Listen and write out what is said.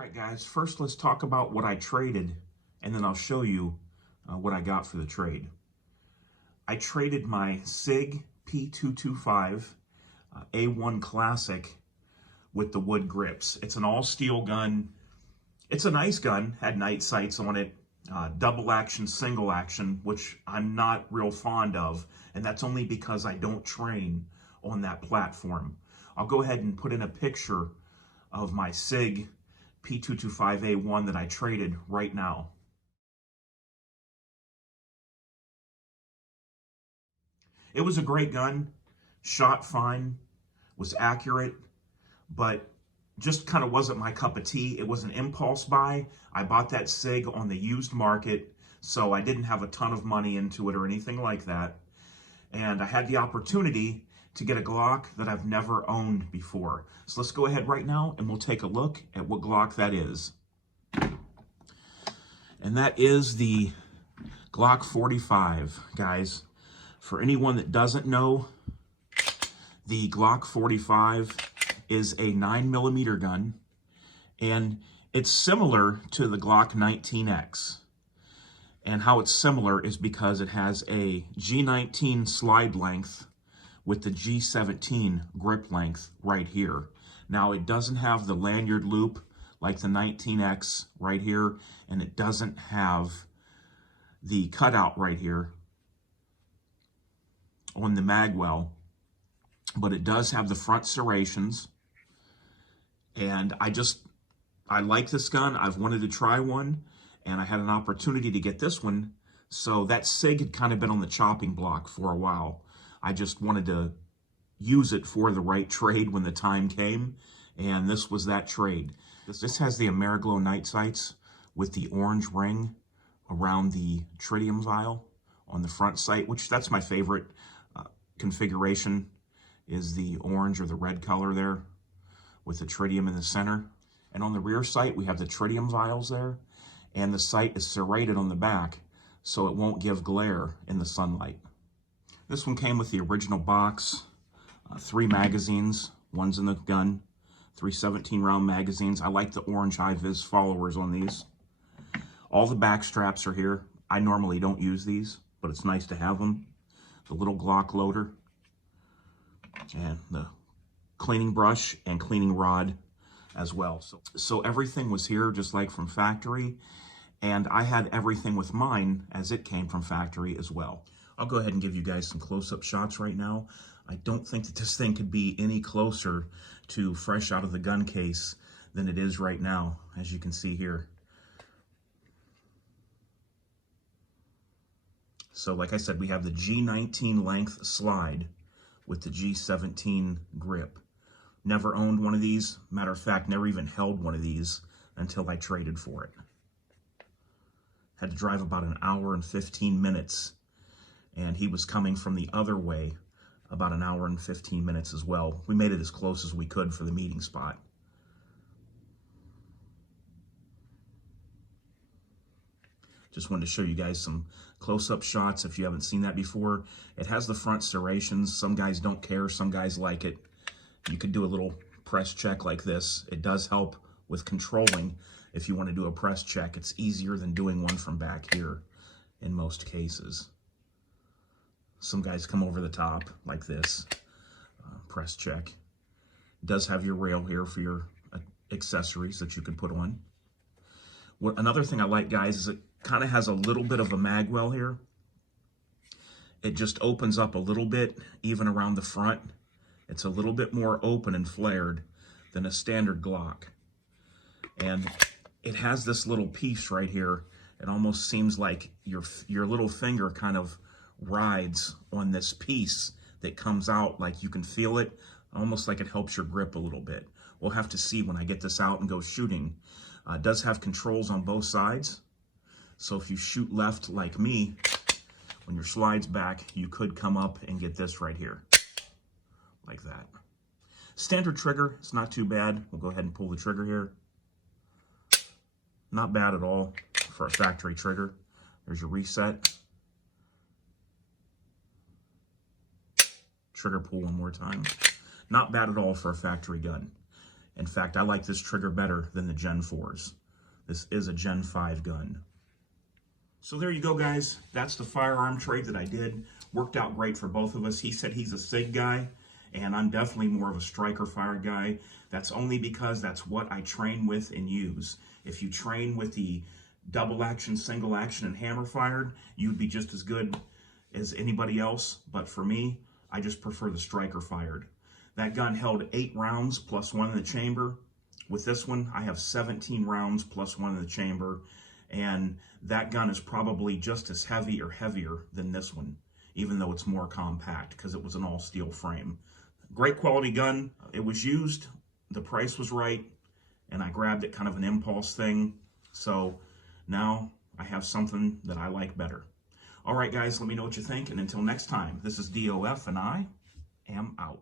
right, guys, first let's talk about what I traded, and then I'll show you what I got for the trade. I traded my SIG P225 A1 Classic with the wood grips. It's an all-steel gun. It's a nice gun, had night sights on it, double action, single action, which I'm not real fond of, and that's only because I don't train on that platform. I'll go ahead and put in a picture of my SIG P225A1 that I traded right now. It was a great gun, shot fine, was accurate, but just kind of wasn't my cup of tea. It was an impulse buy. I bought that SIG on the used market, so I didn't have a ton of money into it or anything like that. And I had the opportunity to get a Glock that I've never owned before. So let's go ahead right now and we'll take a look at what Glock that is. And that is the Glock 45, guys. For anyone that doesn't know, the Glock 45 is a 9mm gun, and it's similar to the Glock 19X. And how it's similar is because it has a G19 slide length with the G17 grip length right here. Now, it doesn't have the lanyard loop like the 19X right here, and it doesn't have the cutout right here on the magwell, but it does have the front serrations. And I like this gun. I've wanted to try one, and I had an opportunity to get this one. So that SIG had kind of been on the chopping block for a while. I just wanted to use it for the right trade when the time came, and this was that trade. This has the Ameriglow night sights with the orange ring around the tritium vial on the front sight, which that's my favorite configuration, is the orange or the red color there with the tritium in the center. And on the rear sight, we have the tritium vials there, and the sight is serrated on the back so it won't give glare in the sunlight. This one came with the original box, 3 magazines, one's in the gun, 3 17-round magazines. I like the orange high-vis followers on these. All the back straps are here. I normally don't use these, but it's nice to have them. The little Glock loader, and the cleaning brush and cleaning rod as well. So everything was here just like from factory, and I had everything with mine as it came from factory as well. I'll go ahead and give you guys some close-up shots right now. I don't think that this thing could be any closer to fresh out of the gun case than it is right now, as you can see here. So like I said, we have the G19 length slide with the G17 grip. Never owned one of these. Matter of fact, never even held one of these until I traded for it. Had to drive about an hour and 15 minutes, and he was coming from the other way about an hour and 15 minutes as well. We made it as close as we could for the meeting spot. Just wanted to show you guys some close-up shots if you haven't seen that before. It has the front serrations. Some guys don't care, some guys like it. You could do a little press check like this. It does help with controlling. If you want to do a press check, it's easier than doing one from back here in most cases. Some guys come over the top like this, press check. It does have your rail here for your accessories that you can put on. Another thing I like, guys, is it kind of has a little bit of a magwell here. It just opens up a little bit, even around the front. It's a little bit more open and flared than a standard Glock. And it has this little piece right here. It almost seems like your little finger kind of rides on this piece that comes out, like you can feel it, almost like it helps your grip a little bit. We'll have to see when I get this out and go shooting. It does have controls on both sides. So if you shoot left like me, when your slide's back, you could come up and get this right here, like that. Standard trigger, it's not too bad. We'll go ahead and pull the trigger here. Not bad at all for a factory trigger. There's your reset. Trigger pull one more time. Not bad at all for a factory gun. In fact, I like this trigger better than the Gen 4s. This is a Gen 5 gun. So there you go, guys. That's the firearm trade that I did. Worked out great for both of us. He said he's a SIG guy, and I'm definitely more of a striker fire guy. That's only because that's what I train with and use. If you train with the double action, single action, and hammer fired, you'd be just as good as anybody else. But for me, I just prefer the striker fired. That gun held 8 rounds plus 1 in the chamber. With this one, I have 17 rounds plus 1 in the chamber. And that gun is probably just as heavy or heavier than this one, even though it's more compact because it was an all steel frame. Great quality gun. It was used, the price was right, and I grabbed it kind of an impulse thing. So now I have something that I like better. All right, guys, let me know what you think. And until next time, this is DOF, and I am out.